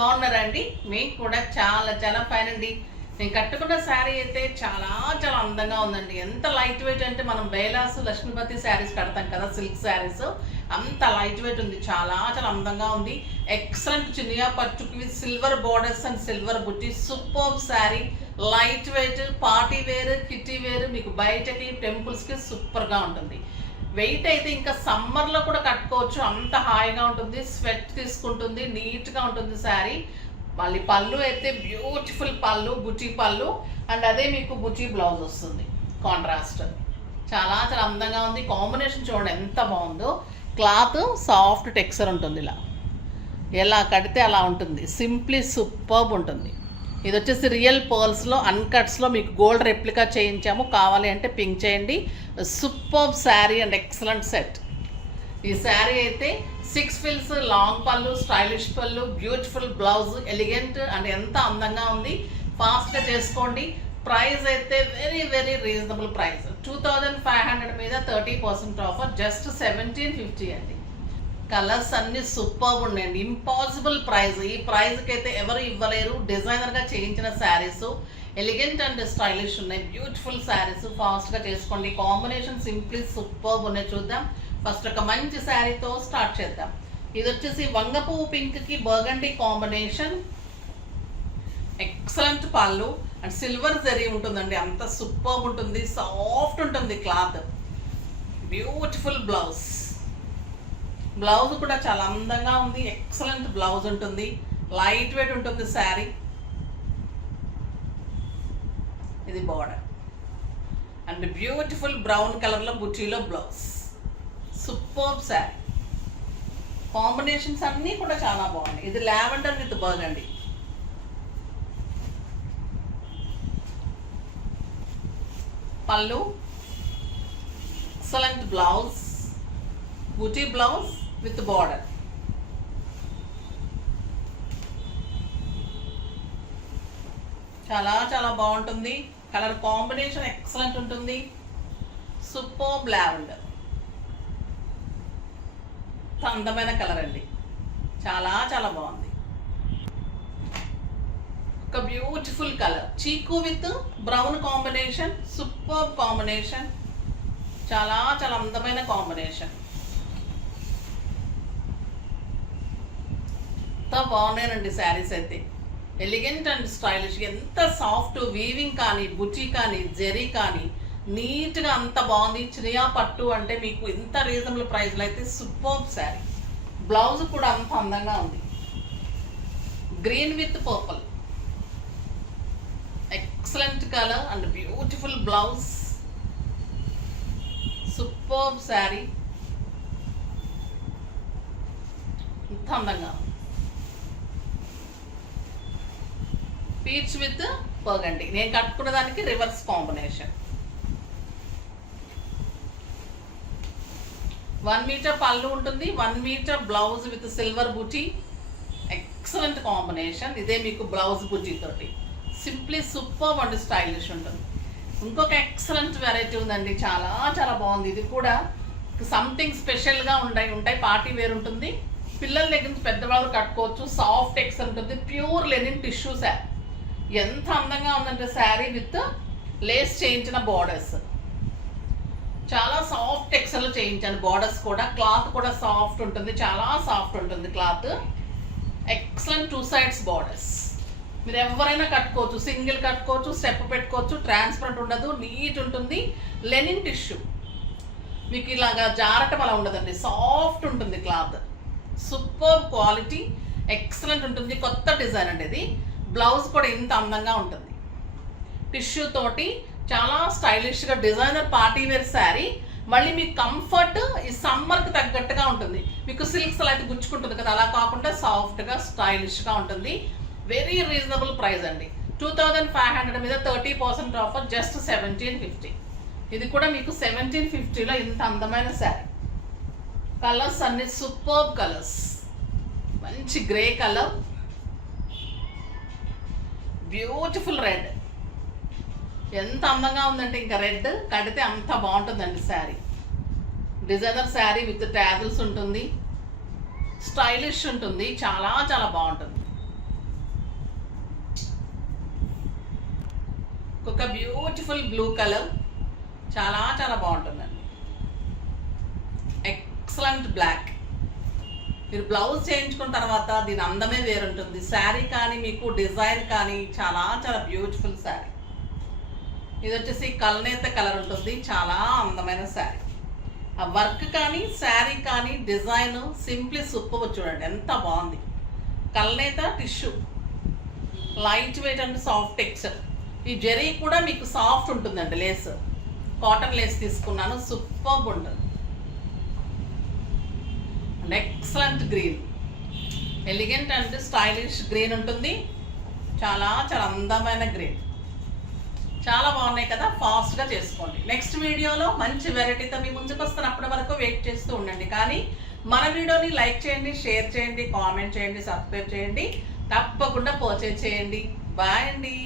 బాగున్నారండి. మీకు కూడా చాలా చాలా ఫైన్ అండి. నేను కట్టుకున్న శారీ అయితే చాలా చాలా అందంగా ఉందండి. ఎంత లైట్ వెయిట్ అంటే మనం బేలాసు లక్ష్మీపతి శారీస్ కడతాం కదా, సిల్క్ శారీస్, అంత లైట్ వెయిట్ ఉంది. చాలా చాలా అందంగా ఉంది. ఎక్సలెంట్ చినియా పట్టుకి with silver borders and silver బుట్టి. Super sari, light weight, party wear, kitty wear, మీకు బయటకి టెంపుల్స్కి సూపర్గా ఉంటుంది. వెయిట్ అయితే ఇంకా సమ్మర్లో కూడా కట్టుకోవచ్చు, అంత హాయిగా ఉంటుంది. స్వెట్ తీసుకుంటుంది, నీట్గా ఉంటుంది శారీ. మళ్ళీ పళ్ళు అయితే బ్యూటిఫుల్ పళ్ళు, బుటీ పళ్ళు, అండ్ అదే మీకు బుటీ బ్లౌజ్ వస్తుంది కాంట్రాస్ట్. చాలా చాలా అందంగా ఉంది. కాంబినేషన్ చూడండి ఎంత బాగుందో. క్లాత్ సాఫ్ట్ టెక్స్చర్ ఉంటుంది, ఇలా ఎలా కడితే అలా ఉంటుంది. సింప్లీ సూపర్బ్ ఉంటుంది. ఇది వచ్చేసి రియల్ పర్ల్స్లో అన్కట్స్లో మీకు గోల్డ్ రెప్లికా చేయించాము. కావాలి అంటే పింక్ చేయండి. Superb sari and excellent set. ఈ శారీ అయితే 6 ఫిల్స్, లాంగ్ పళ్ళు, స్టైలిష్ పళ్ళు, బ్యూటిఫుల్ బ్లౌజ్, ఎలిగెంట్ అండ్ ఎంత అందంగా ఉంది. ఫాస్ట్గా చేసుకోండి. ప్రైస్ అయితే వెరీ వెరీ రీజనబుల్ ప్రైస్. 2500 మీద 30% ఆఫర్, జస్ట్ 1750 అండి. కలర్స్ అన్నీ సూపర్గా ఉన్నాయండి. Impossible price. ఈ ప్రైస్కి అయితే ఎవరు ఇవ్వలేరు. డిజైనర్గా చేయించిన శారీస్ ఎలిగెంట్ అండ్ స్టైలిష్ ఉన్నాయి. బ్యూటిఫుల్ శారీస్. ఫాస్ట్గా చేసుకోండి. కాంబినేషన్ సింప్లీ సూపర్గా ఉన్నాయి. చూద్దాం. ఫస్ట్ ఒక మంచి శారీతో స్టార్ట్ చేద్దాం. ఇది వచ్చేసి వంగపువ్వు పింక్కి బర్గండీ కాంబినేషన్. ఎక్సలెంట్ పళ్ళు అండ్ సిల్వర్ జరీ ఉంటుందండి. అంత సూపర్గా ఉంటుంది. సాఫ్ట్ ఉంటుంది క్లాత్. Beautiful blouse. బ్లౌజ్ కూడా చాలా అందంగా ఉంది. ఎక్సలెంట్ బ్లౌజ్ ఉంటుంది. లైట్ వెయిట్ ఉంటుంది శారీ. ఇది బార్డర్ అండ్ బ్యూటిఫుల్ బ్రౌన్ కలర్లో బుటీలో బ్లౌజ్. సూపర్బ్ శారీ. కాంబినేషన్స్ అన్నీ కూడా చాలా బాగున్నాయి. ఇది లావెండర్ విత్ బర్గండీ. పళ్ళు, excellent blouse, buti blouse with border. చాలా చాలా బాగుంటుంది. కలర్ కాంబినేషన్ ఎక్సలెంట్ ఉంటుంది. Superb lavender. అందమైన కలర్ అండి. చాలా చాలా బాగుంది. ఒక బ్యూటిఫుల్ కలర్ చీకు with brown combination. Superb combination. చాలా చాలా అందమైన కాంబినేషన్. ఎంత బాగున్నాయండి శారీస్ అయితే. Elegant and stylish. ఎంత సాఫ్ట్ వీవింగ్ కానీ, బుటీ కానీ, జెరీ కానీ, నీట్గా అంత బాగుంది. చినియా పట్టు అంటే మీకు ఇంత రీజనబుల్ ప్రైస్లో అయితే సూపర్బ్ శారీ. బ్లౌజ్ కూడా అంత అందంగా ఉంది. Green with purple. Excellent colour and beautiful blouse. Superb sari. ఇంత అందంగా ఉంది. Peach with burgundy. నేను కట్టుకున్న దానికి రివర్స్ కాంబినేషన్. 1 మీటర్ పళ్ళు ఉంటుంది. 1 metre blouse with silver buti. Excellent combination. ఇదే మీకు బ్లౌజ్ బుటీ తోటి. సింప్లీ సూపర్ అండ్ స్టైలిష్ ఉంటుంది. ఇంకొక ఎక్సలెంట్ వెరైటీ ఉందండి. చాలా చాలా బాగుంది. ఇది కూడా సంథింగ్ స్పెషల్గా ఉంటాయి. పార్టీ వేర్ ఉంటుంది. పిల్లల దగ్గర నుంచి పెద్దవాళ్ళు కట్టుకోవచ్చు. సాఫ్ట్ టెక్స్చర్ ఉంటుంది. Pure linen tissue sari. ఎంత అందంగా ఉందంటే శారీ విత్ లేస్ చేయించిన బార్డర్స్. చాలా సాఫ్ట్ టెక్స్చర్లో చేయించాను బార్డర్స్ కూడా. క్లాత్ కూడా సాఫ్ట్ ఉంటుంది. చాలా సాఫ్ట్ ఉంటుంది క్లాత్. Excellent 2 sides borders. మీరు ఎవరైనా కట్టుకోవచ్చు. సింగిల్ కట్టుకోవచ్చు, స్టెప్ పెట్టుకోవచ్చు. ట్రాన్స్పరెంట్ ఉండదు, నీట్ ఉంటుంది. Linen tissue. మీకు ఇలాగా జారటం అలా ఉండదండి. సాఫ్ట్ ఉంటుంది క్లాత్. Super quality. ఎక్సలెంట్ ఉంటుంది. కొత్త డిజైన్ అండి ఇది. బ్లౌజ్ కూడా ఇంత అందంగా ఉంటుంది. టిష్యూ తోటి చాలా స్టైలిష్గా డిజైనర్ పార్టీ వేర్ శారీ. మళ్ళీ మీకు కంఫర్ట్ ఈ సమ్మర్కి తగ్గట్టుగా ఉంటుంది. మీకు సిల్క్స్ అలా అయితే గుచ్చుకుంటుంది కదా, అలా కాకుండా సాఫ్ట్గా స్టైలిష్గా ఉంటుంది. వెరీ రీజనబుల్ ప్రైస్ అండి. 2500 మీద 30% ఆఫర్, జస్ట్ 1750. ఇది కూడా మీకు 1750లో ఇంత అందమైన శారీ. కలర్స్ అన్ని సూపర్బ్ కలర్స్. మంచి గ్రే కలర్, బ్యూటిఫుల్ రెడ్. ఎంత అందంగా ఉందంటే ఇంకా రెడ్ కడితే అంత బాగుంటుందండి sari. Designer sari with tassels ఉంటుంది. స్టైలిష్ ఉంటుంది. చాలా చాలా బాగుంటుంది. ఒక బ్యూటిఫుల్ బ్లూ కలర్, చాలా చాలా బాగుంటుందండి. Excellent black. మీరు బ్లౌజ్ చేయించుకున్న తర్వాత దీని అందమే వేరుంటుంది. శారీ కానీ మీకు డిజైన్ కానీ చాలా చాలా బ్యూటిఫుల్ శారీ. ఇది వచ్చేసి కల్నేత కలర్ ఉంటుంది, చాలా అందమైన శారీ. ఆ వర్క్ కానీ శారీ కానీ డిజైన్ సింప్లీ సూపర్. చూడండి ఎంత బాగుంది. కల్నేత tissue, light weight and soft texture. ఈ జరీ కూడా మీకు సాఫ్ట్ ఉంటుందండి. లేస్ కాటన్ లేస్ తీసుకున్నాను, సూపర్ ఉంటుంది. And excellent green, elegant and stylish green ఉంటుంది. చాలా చాలా అందమైన గ్రీన్. చాలా బాగున్నాయి కదా, ఫాస్ట్గా చేసుకోండి. నెక్స్ట్ వీడియోలో మంచి వెరైటీతో మీ ముందుకు వస్తాను. అప్పటి వరకు వెయిట్ చేస్తూ ఉండండి. కానీ మన వీడియోని లైక్ చేయండి, షేర్ చేయండి, కామెంట్ చేయండి, సబ్స్క్రైబ్ చేయండి, తప్పకుండా పర్చేజ్ చేయండి. బాయ్ అండి.